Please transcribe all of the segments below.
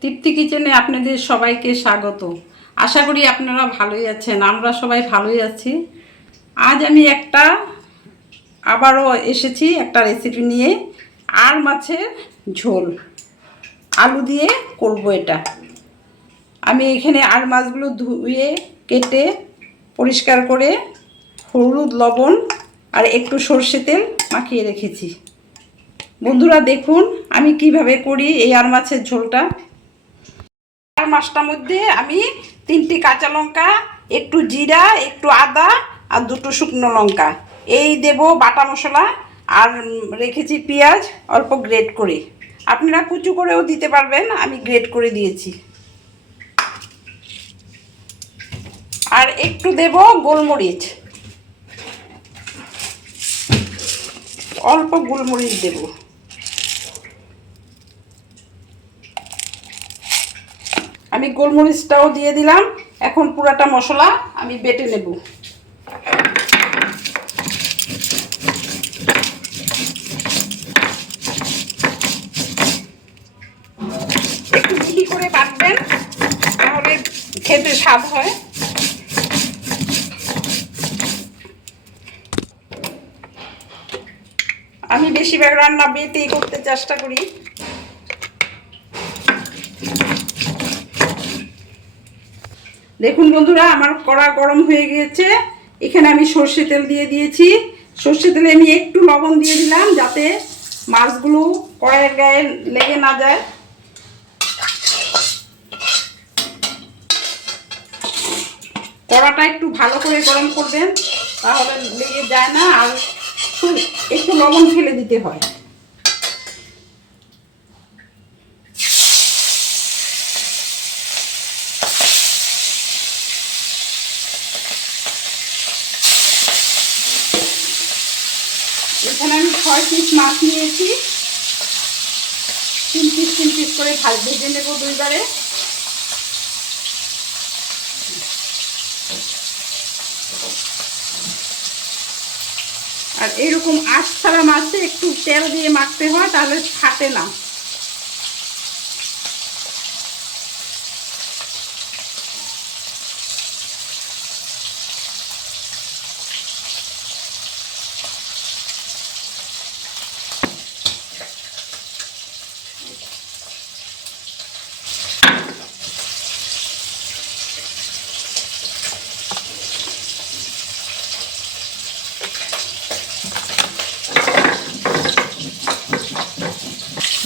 তৃপ্তি কিচেনে আপনাদের সবাইকে স্বাগত। আশা করি আপনারা ভালোই আছেন, আমরা সবাই ভালোই আছি। আজ আমি আবারও এসেছি একটা রেসিপি নিয়ে। আর মাছের ঝোল আলু দিয়ে করব এটা। আমি এখানে আর মাছগুলো ধুয়ে কেটে পরিষ্কার করে হলুদ লবণ আর একটু সর্ষে তেল মাখিয়ে রেখেছি। বন্ধুরা দেখুন আমি কিভাবে করি এই আর মাছের ঝোলটা। আর মাছটার মধ্যে আমি 3টি কাঁচা লঙ্কা, একটু জিরা, একটু আদা আর 2টো শুকনো লঙ্কা এই দেব বাটা মশলা। আর রেখেছি পেঁয়াজ অল্প গ্রেট করে, আপনারা কুচু করেও দিতে পারবেন, আমি গ্রেট করে দিয়েছি। আর একটু দেব গোলমরিচ, অল্প গোলমরিচ দেব। আমি গোলমরিচটাও দিয়ে দিলাম। এখন পুরাটা মশলা আমি বেটে নেব। একটু মিহি করে বাটবেন, তাহলে খেতে স্বাদ হয়। আমি বেশিরভাগ রান্না বেটেই করতে চেষ্টা করি। দেখুন বন্ধুরা আমার কড়া গরম হয়ে গিয়েছে। এখানে আমি সর্ষে তেল দিয়ে দিয়েছি। সর্ষে তেলে আমি একটু লবণ দিয়ে দিলাম যাতে মাছগুলো কড়াইয়ের গায়ে লেগে না যায়। কড়াটা একটু ভালো করে গরম করবেন, তাহলে লেগে যায় না। আর একটু লবণ ফেলে দিতে হয়। এখানে আমি 6 পিস মাছ নিয়েছি। 3 পিস করে ভেজে নেব দুইবারে। আর এরকম আঁশ ছাড়া মাছে একটু তেল দিয়ে মাখতে হয়, তাহলে ফাটে না।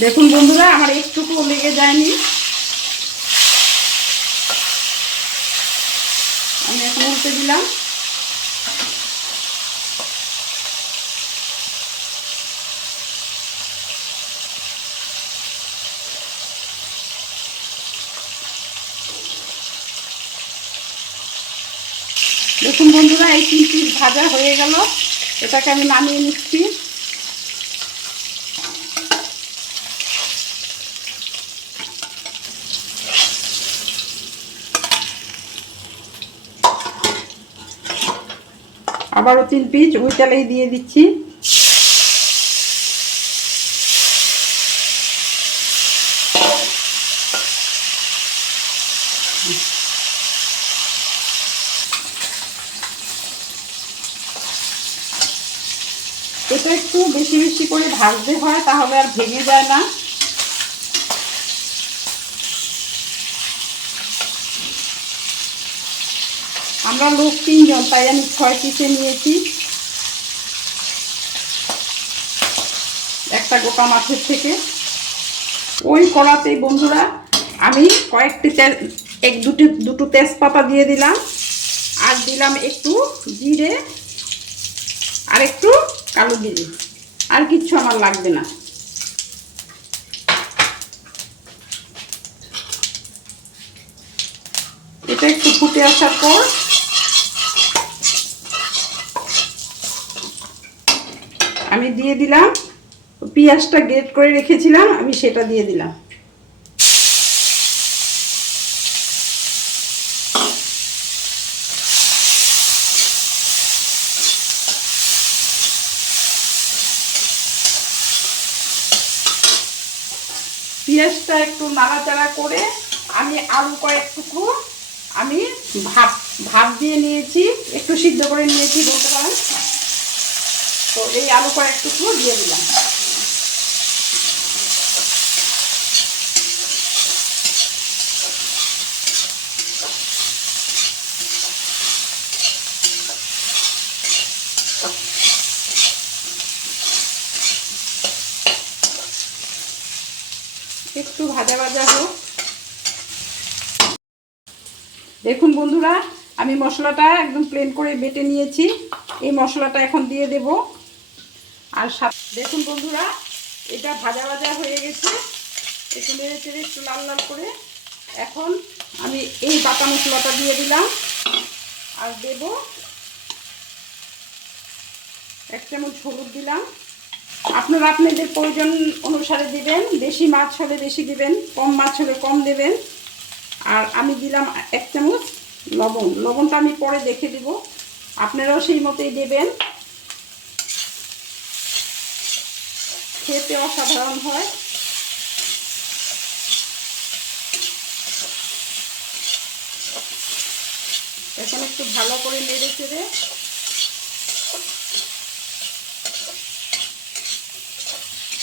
দেখুন বন্ধুরা আমার একটুকুও লেগে যায়নি। আমি এখন উল্টে দিলাম। দেখুন বন্ধুরা এই 3 পিস ভাজা হয়ে গেল। এটাকে আমি নামিয়ে নিচ্ছি। আবারও 3 পিস ওই তেলেই দিয়ে দিচ্ছি। এটা একটু বেশি বেশি করে ভাজতে হয়, তাহলে আর ভেঙে যায় না। আমরা লোক 3 জন, তাই আমি 6 পিসে নিয়েছি একটা গোটা মাছের থেকে। ওই কড়াতেই বন্ধুরা আমি দুটো তেজপাতা দিয়ে দিলাম। আর দিলাম একটু জিরে আর একটু কালো জিরে। আর কিচ্ছু আমার লাগবে না। এটা একটু ফুটে আসার পর আমি দিয়ে দিলাম পেঁয়াজটা গ্রেট করে রেখেছিলাম, আমি সেটা দিয়ে দিলাম। পেঁয়াজটা একটু নাড়াচাড়া করে আমি আলু কয়েক টুকরো আমি ভাপ দিয়ে নিয়েছি, একটু সিদ্ধ করে নিয়েছি বলতে পারেন। তো এই আলু কয়েক টুকরো দিয়ে দিলাম। একটু ভাজা ভাজা হোক। দেখুন বন্ধুরা, আমি মশলাটা একদম প্লেন করে বেটে নিয়েছি। এই মশলাটা এখন দিয়ে দেব। আর দেখুন বন্ধুরা, এটা ভাজা ভাজা হয়ে গেছে, একটু নেড়ে চেড়ে একটু লাল লাল করে। এখন আমি এই বাটা মশলাটা দিয়ে দিলাম আর দেব 1 চামচ হলুদ দিলাম। আপনারা আপনাদের প্রয়োজন অনুসারে দিবেন, বেশি মাছ হলে বেশি দিবেন, কম মাছ হলে কম দেবেন। আর আমি দিলাম 1 চামচ লবণ। লবণটা আমি পরে দেখে দিব, আপনারাও সেই মতোই দেবেন। খেতে অসাধারণ হয়। এখন একটু ভালো করে নেড়ে চেড়ে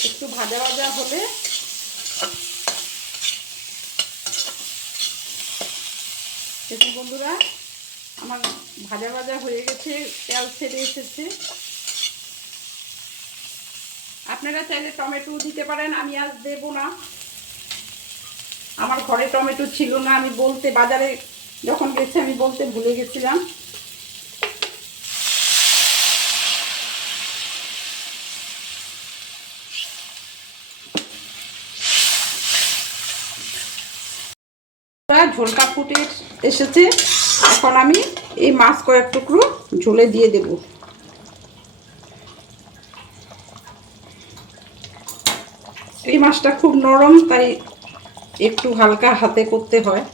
একটু ভাজা ভাজা হলে দেখুন বন্ধুরা, আমার ভাজা ভাজা হয়ে গেছে, তেল ছেড়ে এসেছে। আপনারা চাইলে টমেটো দিতে পারেন, আমি আজ দেব না। আমার ঘরে টমেটো ছিল না, আমি বলতে বাজারে যখন গেছি আমি বলতে ভুলে গেছিলাম। ঝোলটা ফুটে এসেছে, এখন আমি এই মাছ কয়েক টুকরো ঝোলে দিয়ে দেব। এই মাছটা খুব নরম, তাই একটু হালকা হাতে করতে হয়।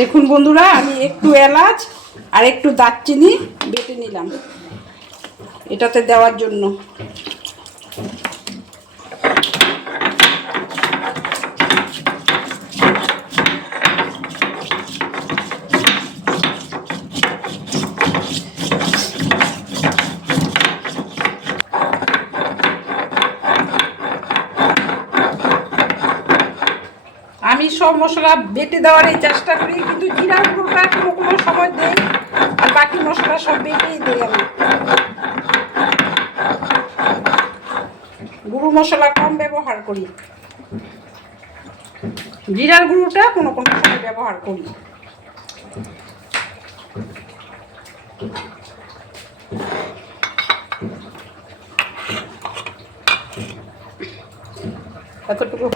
দেখুন বন্ধুরা, আমি একটু এলাচ আর একটু দারচিনি বেটে নিলাম এটাতে দেওয়ার জন্য। আমি সব মশলা বেটে দেওয়ার চেষ্টা করি, কিন্তু জিরা গুঁড়োটা কোনো কোনো সময় দেই, আর বাকি মশলা সব বেটেই দিই। আমি গুঁড়ো মশলা কম ব্যবহার করি, জিরার গুঁড়োটা কোনো কোনো সময় ব্যবহার করি। এতটুকু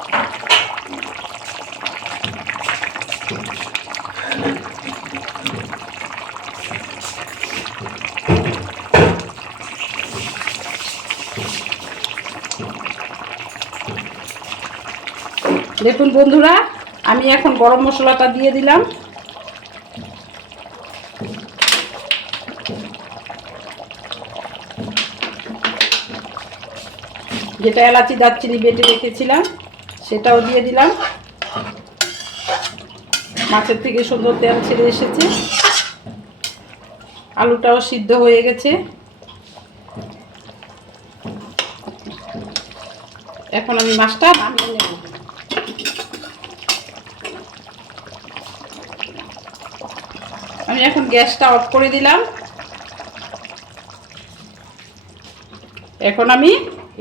দেখুন বন্ধুরা, আমি এখন গরম মশলাটা দিয়ে দিলাম। যেটা এলাচি দারচিনি বেটে রেখেছিলাম সেটাও দিয়ে দিলাম। মাছের থেকে সুন্দর তেল ছেড়ে এসেছে, আলুটাও সিদ্ধ হয়ে গেছে। এখন আমি মাছটা নামিয়ে নেব। আমি এখন গ্যাসটা অফ করে দিলাম। এখন আমি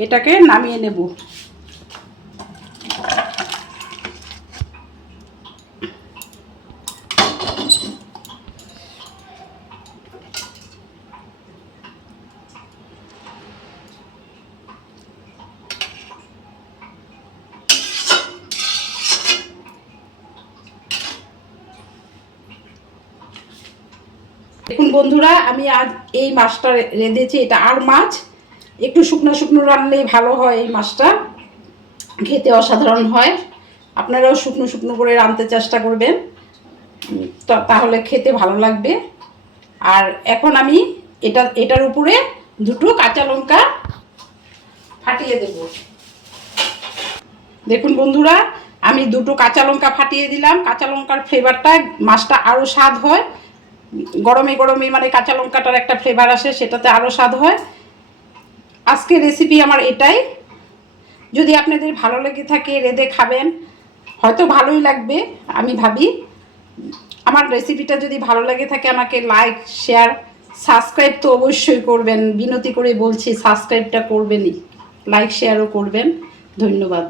এটাকে নামিয়ে নেব। দেখুন বন্ধুরা, আমি আজ এই মাছটা রেঁধেছি। এটা আর মাছ, একটু শুকনো শুকনো রান্নলেই ভালো হয়। এই মাছটা খেতে অসাধারণ হয়। আপনারাও শুকনো শুকনো করে রাঁধতে চেষ্টা করবেন, তাহলে খেতে ভালো লাগবে। আর এখন আমি এটার উপরে দুটো কাঁচা লঙ্কা ফাটিয়ে দেব। দেখুন বন্ধুরা, আমি দুটো কাঁচা লঙ্কা ফাটিয়ে দিলাম। কাঁচা লঙ্কার ফ্লেভারটা মাছটা আরও স্বাদ হয়। গরমে গরমে মানে কাঁচা লঙ্কাটার একটা ফ্লেভার আসে, সেটাতে আরও স্বাদ হয়। আজকের রেসিপি আমার এটাই। যদি আপনাদের ভালো লেগে থাকে রেঁধে খাবেন, হয়তো ভালোই লাগবে আমি ভাবি। আমার রেসিপিটা যদি ভালো লেগে থাকে আমাকে লাইক, শেয়ার, সাবস্ক্রাইব তো অবশ্যই করবেন। বিনতি করে বলছি, সাবস্ক্রাইবটা করবেনই, লাইক শেয়ারও করবেন। ধন্যবাদ।